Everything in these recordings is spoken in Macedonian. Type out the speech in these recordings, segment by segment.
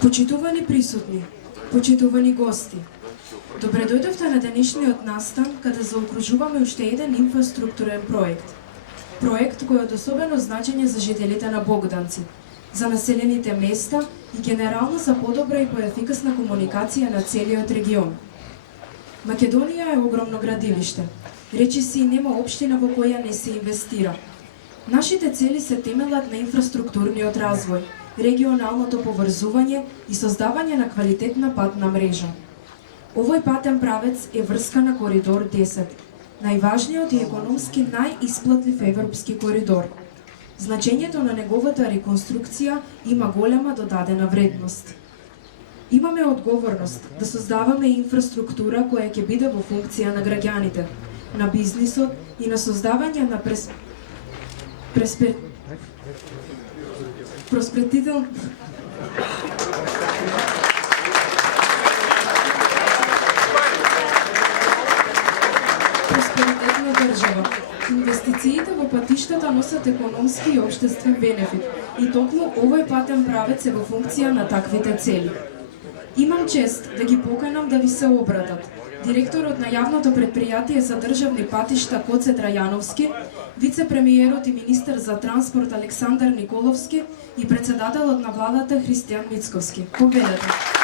Почитувани присутни, почитувани гости, добре дојдовте на денешниот настан каде заокружуваме уште еден инфраструктурен проект. Проект кој е од особено значење за жителите на Богданци, за населените места и генерално за подобра и поефикасна комуникација на целиот регион. Македонија е огромно градилиште. Речиси нема општина во која не се инвестира. Нашите цели се темелат на инфраструктурниот развој, регионалното поврзување и создавање на квалитетна патна мрежа. Овој патен правец е врска на Коридор 10, најважниот и економски најисплатлив европски коридор. Значењето на неговата реконструкција има голема додадена вредност. Имаме одговорност да создаваме инфраструктура која ќе биде во функција на граѓаните, на бизнисот и на создавање на просперитет на држава. Инвестициите во патиштата носат економски и општествен бенефит и токму овој патен правец е во функција на таквите цели. Имам чест да ги поканам да ви се обратат директорот на јавното предпријатие за државни патишта Коце Трајановски, вице-премиерот и министер за транспорт Александар Николовски и председателот на владата Христијан Мицковски. Поведете.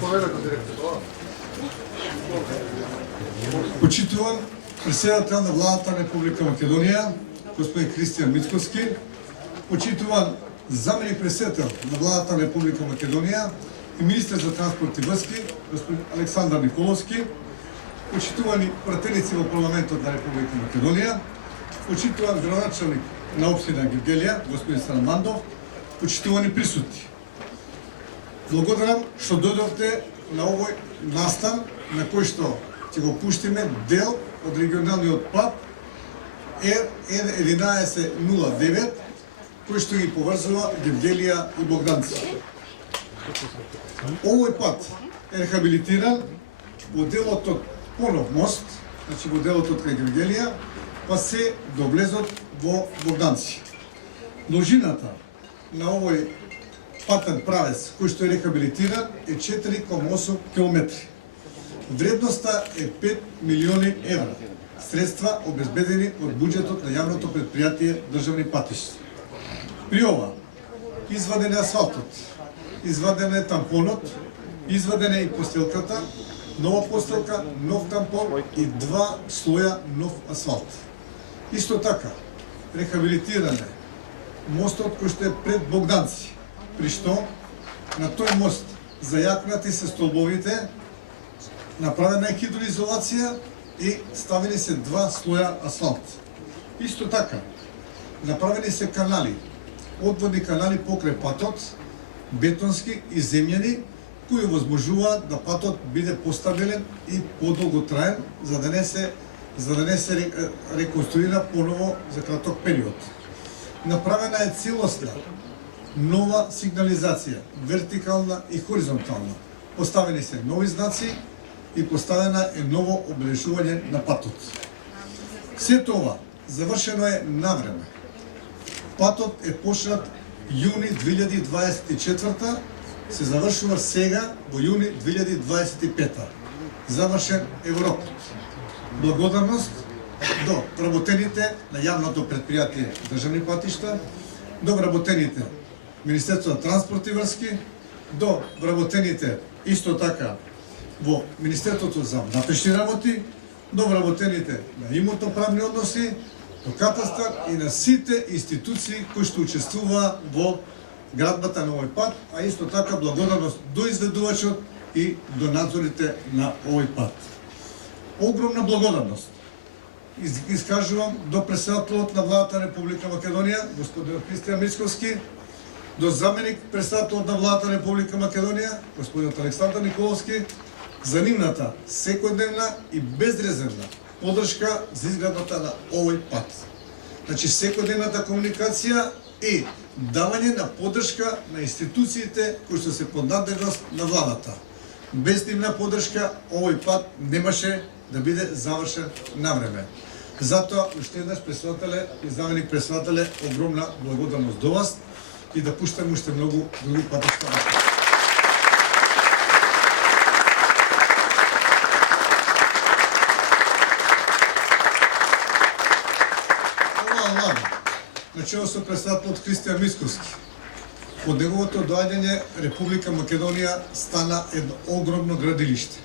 Поведете директор. Почитуван председател на владата на Република Македонија, господин Христијан Мицкоски, почитуван заменик председател на владата на Република Македонија и министер за транспорт и врски, господин Александар Николовски, почитувани пратеници во парламентот на Република Македонија, почитуван градоначалник на општина Гевгелија, господин Сарамандов, почитувани присутни. Благодарам што дојдовте на овој настан на кој што ќе го пуштиме дел од регионалниот пат Р1109 кој што ги поврзува Гевгелија и Богданци. Овој пат е рехабилитиран во делот од Понов мост, значи во делот од кај Гевгелија, па се до влезот во Богданци. Должината на овој патен правец кој што е рехабилитиран е 4,8 км. Вредноста е 5 милиони евра. Средства обезбедени од буџетот на јавното предпријатие Државни патишта. При ова, изваден е асфалтот, изваден е тампонот, изваден е и постелката, нова постелка, нов тампон и 2 слоја нов асфалт. Исто така, рехабилитиран е мостот кој што е пред Богданци, при што на тој мост зајакнати се столбовите, направена е хидроизолација и ставени се 2 слоја асфалт. Исто така, направени се канали, одводни канали покрај патот, бетонски и земјани, кои овозможуваат да патот биде постабилен и подолготраен, за да не се реконструира поново за краток период. Направена е целосна нова сигнализација, вертикална и хоризонтална. Поставени се нови знаци и поставена е ново обелешување на патот. Се това завршено е навреме. Патот е почнат јуни 2024, се завршува сега во јуни 2025. Завршен е во рокот. Благодарност до вработените на јавното предпријатие Државни патишта, до вработените Министерство за транспорт и врски, до вработените исто така во Министерството за внатрешни работи, до вработените на имотно-правни односи, до катастар и на сите институции кои што учествуваа во градбата на овој пат, а исто така благодарност до изведувачот и до надзорите на овој пат. Огромна благодарност искажувам до председателот на владата на Република Македонија, господин Христијан Мицкоски, до заменик председателот на владата на Република Македонија, господин Александар Николовски, за нивната секојдневна и безрезервна поддршка за изградбата на овој пат. Значи, секојдневната комуникација и давање на поддршка на институциите кои што се под надležност на владата. Без нивна поддршка овој пат немаше да биде завршен на време. Затоа, уште еднаш председателе и заменик председателе, огромна благодарност до вас и да пуштаме уште многу други патишта. Начело со председателот Христијан Мицкоски. Од неговото доаѓање Република Македонија стана едно огромно градилиште.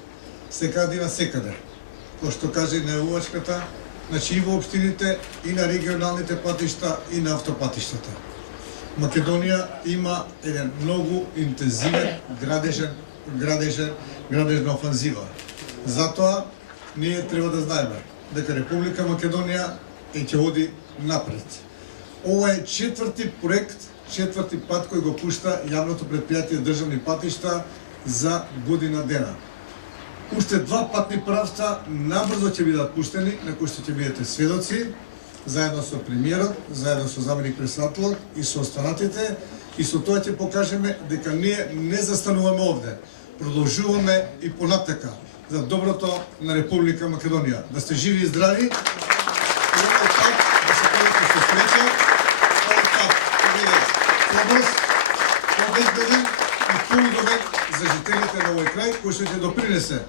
Секаде и на секаде. Кој што каже и најувачката, значи и во општините, и на регионалните патишта, и на автопатиштата. Македонија има еден многу интензивен градежна офанзива. Затоа ние треба да знаеме дека Република Македонија ќе оди напред. Ова е четврти проект, четврти пат кој го пушта јавното предпријатие Државни патишта за година дена. Уште 2 патни правца набрзо ќе бидат пуштени, на кои што ќе бидете сведоци, заедно со премиерот, заедно со заменик председателот и со останатите, и со тоа ќе покажеме дека ние не застануваме овде. Продолжуваме и понатака за доброто на Република Македонија. Да сте живи и здрави, и овој пат да се појдете со среќа, овој пат ќе биде побрз, побезбеден и поудобен за жителите на овој крај, кој што ќе допринесе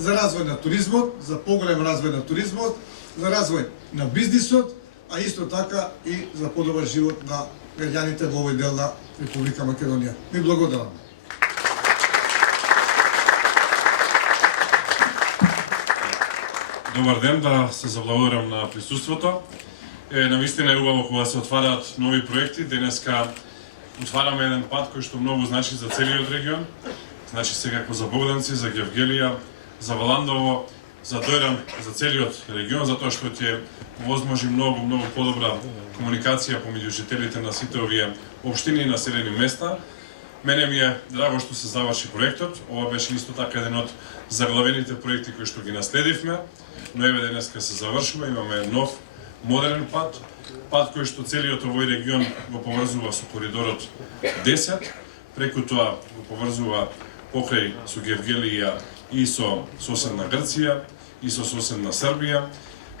за развој на туризмот, за поголем развој на туризмот, за развој на бизнисот, а исто така и за подобар живот на граѓаните во овој дел на Република Македонија. Ви благодарам. Добар ден, да се заблагодарам на присуството. Навистина е убаво кога се отвараат нови проекти. Денеска отвараме еден пат кој што многу значи за целиот регион. Значи секако за Богданци, за Гевгелија, за Валандово, за Дојран, за целиот регион, затоа што ќе возможи многу подобра комуникација помеѓу жителите на сите овие општини и населени места. Мене ми е драго што се заврши проектот. Ова беше исто така еден од заглавените проекти кои што ги наследивме, но еве денеска се завршува, имаме нов модерен пат кој што целиот овој регион го поврзува со коридорот 10, преку тоа го поврзува покрај со Гевгелија и со соседна Грција и со соседна Србија,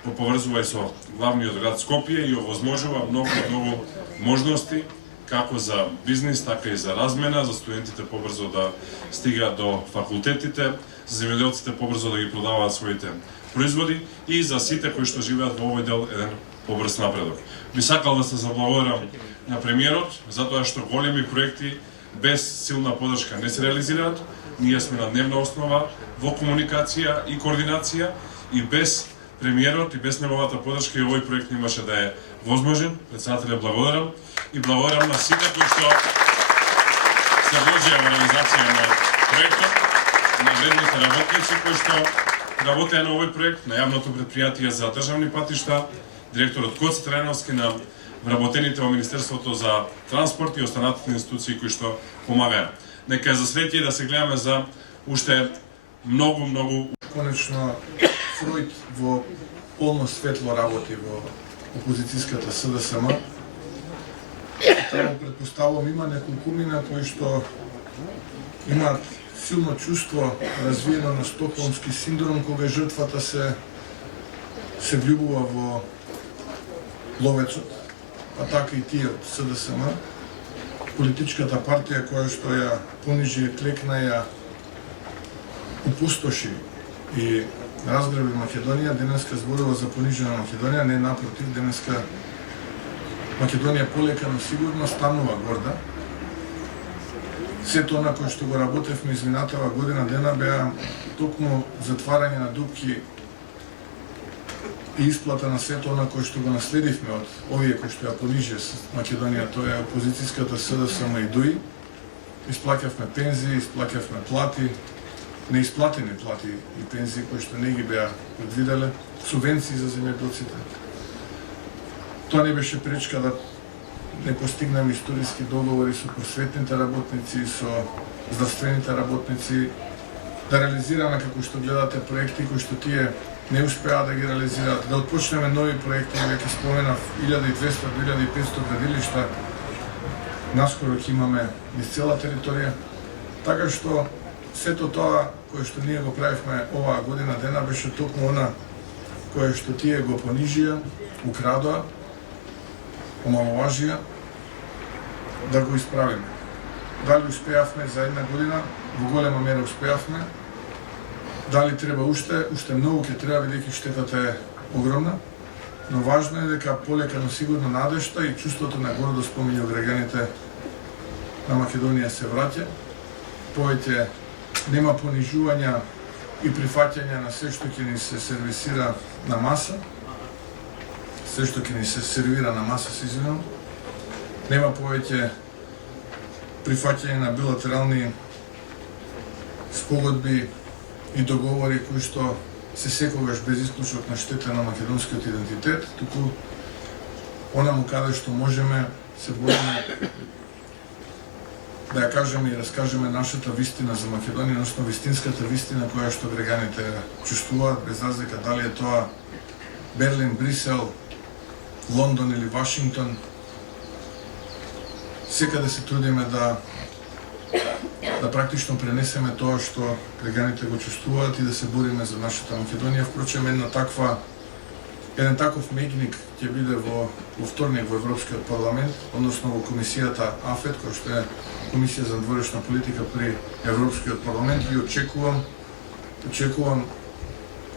го поврзува и со главниот град Скопје и овозможува многу можности како за бизнис, така и за размена, за студентите побрзо да стигаат до факултетите, за земјоделците побрзо да ги продаваат своите производи и за сите кои што живеат во овој дел еден побрз напредок. Би сакал да се заблагодарам на премиерот, затоа што големи проекти без силна поддршка не се реализираат. Ние сме на дневна основа во комуникација и координација и без премиерот и без неговата поддршка и овој проект немаше да е возможен. Председателе, благодарам и благодарам на сите кои што се вложија во реализација на проектот, на вредните работници кои што работеа на овој проект, на јавното претпријатие за државни патишта, директорот Коци Трајновски, на вработените во Министерството за транспорт и останатите институции кои што помагаат. Нека за среќа и да се гледаме за уште многу. Конечно, Фројд во полно светло работи во опозицијската СДСМ. Таму предпоставувам има неколкумина кои што имаат силно чувство развиено на стокхолмски синдром, кога жртвата се влюбува во ловецот, а така и тие од СДСМ. Политичката партија која што ја понижи, клекна, ја опустоши и разграби Македонија, денеска зборува за понижена Македонија, не напротив, денеска Македонија полека, но сигурно станува горда. Сето она кој што го работевме изминатава година дена беа токму затварање на дупки и исплата на сето она кој што го наследивме од овие кои што ја понижи Македонија, тоа е опозицијската СДСМ и ДУИ. Исплаќавме пензии, исплаќавме плати, неисплатени плати и пензии кои што не ги беа предвиделе, субвенции за земјоделците. Тоа не беше пречка да не постигнеме историски договори со просветните работници и со здравствените работници, да реализираме како што гледате проекти кои што тие не успеа да ги реализираат, да отпочнеме нови проекти, веќе споменав 1200-1500 градилишта, наскоро ќе имаме низ цела територија, така што сето тоа кое што ние го правивме оваа година дена беше токму она кое што тие го понижија, украдоа, омаловажија, да го исправиме. Дали успеавме за една година, во голема мера успеавме, дали треба уште многу ќе треба, бидејќи штетата е огромна, но важно е дека полека, но сигурно надежта и чувството на гордост помеѓу граѓаните на Македонија се враќа. Повеќе нема понижувања и прифаќање на се што ќе ни се сервисира на маса, се што ќе ни се сервира на маса, се извинувам. Нема повеќе прифаќање на билатерални спогодби и договори кои што се секогаш без исклучок на штета на македонскиот идентитет, туку онаму каде што можеме се бориме да ја кажеме и раскажеме нашата вистина за Македонија, односно вистинската вистина која што граѓаните чувствуваат, без разлика дали е тоа Берлин, Брисел, Лондон или Вашингтон. Секаде се трудиме да практично пренесеме тоа што граѓаните го чувствуваат и да се бориме за нашата Македонија. Впрочем, еден таков меѓник ќе биде во вторник во Европскиот парламент, односно во комисијата АФЕТ, која што е Комисија за надворешна политика при Европскиот парламент, и очекувам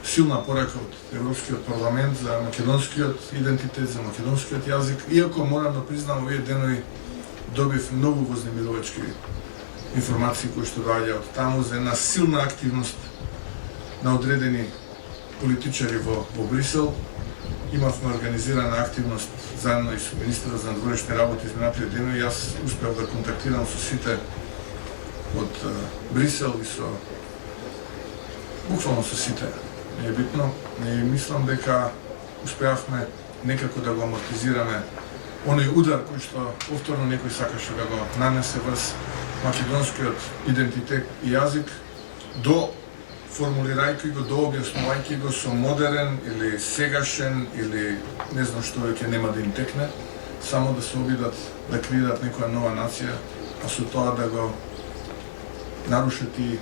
силна порака од Европскиот парламент за македонскиот идентитет, за македонскиот јазик, иако морам да признам овие денови добив многу вознемирувачки информации кои што доаѓаат од таму за една силна активност на одредени политичари во Брисел. Имавме организирана активност заедно и со министерот за надворешни работи изминатите денови. Јас успеав да контактирам со сите од Брисел и со буквално со сите. Не е битно. И мислам дека успеавме некако да го амортизираме оној удар кој што повторно некој сакаше да го нанесе врз македонскиот идентитет и јазик, до формулирајќи го, до објаснувајќи го со модерен или сегашен или не знам што веќе нема да им текне, само да се обидат да креират некоја нова нација, а со тоа да го нарушат и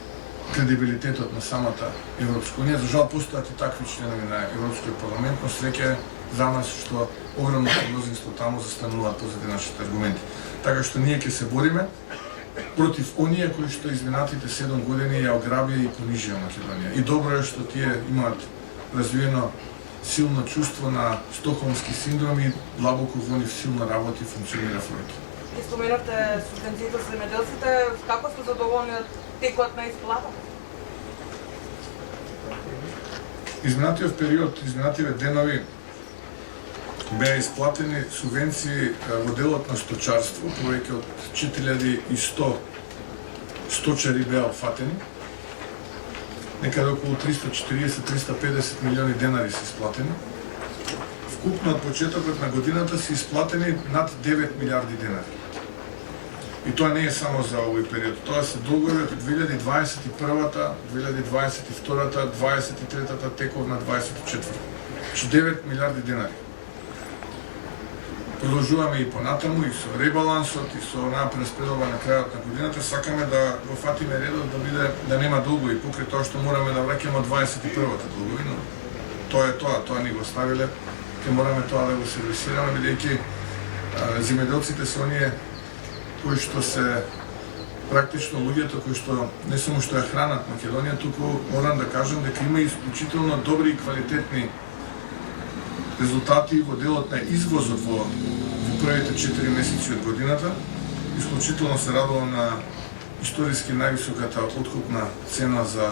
кредибилитетот на самата Европска унија. За жал постојат и такви членови на Европскиот парламент, но среќа за нас што огромното мнозинство таму застануваат позади нашите аргументи. Така што ние ќе се бориме против оние кои што изминатите 7 години ја ограбија и понижија Македонија. И добро е што тие имаат развиено силно чувство на стокхолмски синдром и длабоко во нив силно работи и функционира фронт. И споменавте субвенциите за земјоделците, како сте задоволни од текот на исплата? Изминатиот период, изминативе денови беа исплатени субвенции во делот на сточарство, повеќе од 4100 сточари беа опфатени. Некаде околу 340-350 милиони денари се исплатени. Вкупно од почетокот на годината се исплатени над 9 милиарди денари. И тоа не е само за овој период, тоа се долгови од 2021-та, 2022-та, 23-та тековна 24-та. 9 милиарди денари. Продолжуваме и понатаму, и со ребалансот, и со онаа прераспределба на крајот на годината, сакаме да го фатиме редот да биде да нема долгови, покрај тоа што мораме да враќаме од 21-та долгови, но тоа е тоа ни го ставиле, ќе мораме тоа да го сервисираме, бидејќи земјоделците се оние кои што се практично луѓето кои што не само што ја хранат Македонија, туку морам да кажам дека има исклучително добри и квалитетни резултати во делот на извозот во првите 4 месеци од годината. Исклучително се радувам на историски највисоката откупна цена за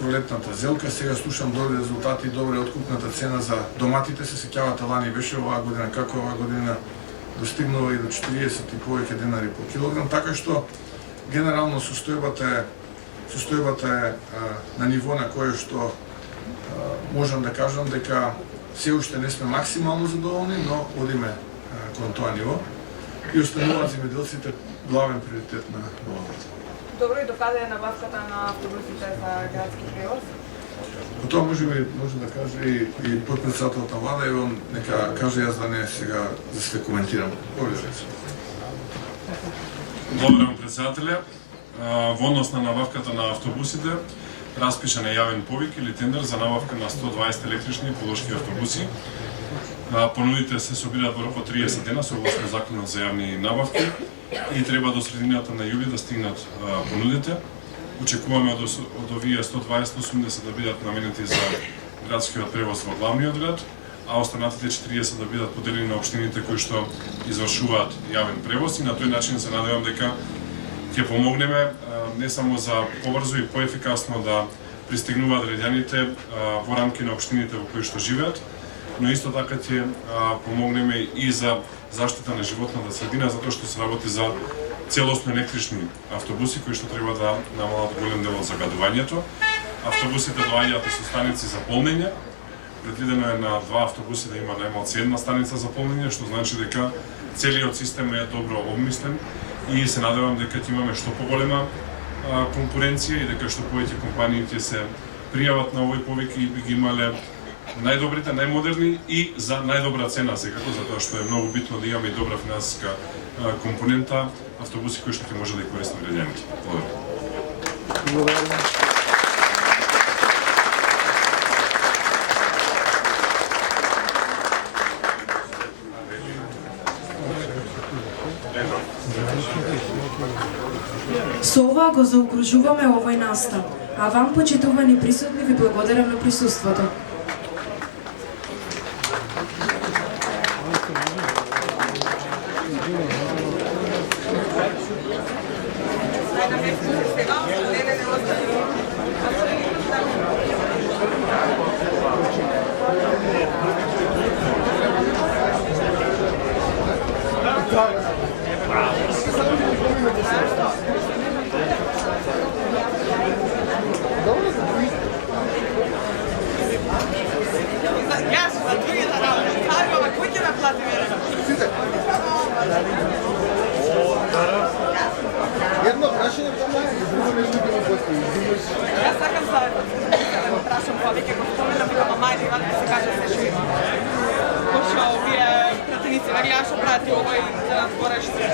пролетната зелка. Сега слушам добри резултати, добра откупната цена за доматите. Се сеќавате лани беше оваа година, како оваа година достигнува и до 40 и повеќе денари по килограм, така што генерално состојбата е на ниво на кое што можам да кажам дека се уште не сме максимално задоволни, но одиме кон тоа ниво и остануваат земјоделците главен приоритет на владата. Добро, и докаде е набавката на автобусите за градски превоз? Тоа може да каже и подпредседателот на влада, и он нека каже, јас да не сега да се коментирам. Благодарам председателе. Во однос на набавката на автобусите, распишан е јавен повик или тендер за набавка на 120 електрични полошки автобуси. Понудите се собираат во рок од 30 дена согласно законот за јавни набавки и треба до средината на јули да стигнат понудите. Очекуваме од овие 120-80 да бидат наменети за градскиот превоз во главниот град, а останатите 40 да бидат поделени на општините кои што извршуваат јавен превоз, и на тој начин се надевам дека ќе помогнеме не само за побрзо и поефикасно да пристигнуваат граѓаните во рамки на општините во кои што живеат, но исто така ќе помогнеме и за заштита на животната средина, затоа што се работи за целосно електрични автобуси кои што треба да намалат голем дел од загадувањето. Автобусите доаѓаат со станици за полнење. Предвидено е на 2 автобуси да има најмалку една станица за полнење, што значи дека целиот систем е добро обмислен и се надевам дека ќе имаме што поголема конкуренција и дека што повеќе компании ќе се пријават на овој повик и би ги имале најдобрите, најмодерни и за најдобра цена секако, затоа што е многу битно да имаме и добра финансиска компонента, автобуси кои што ќе може да ги користат граѓаните. Благодарам. Со ова го заокружуваме овој настан, а вам, почитувани присутни, ви благодарам на присуството. Сега, слушам повеќе го споменам, викам, ама ајде, вака се каже се што има. Пошто вие пратеници на гледаша прати овој да надбореш се.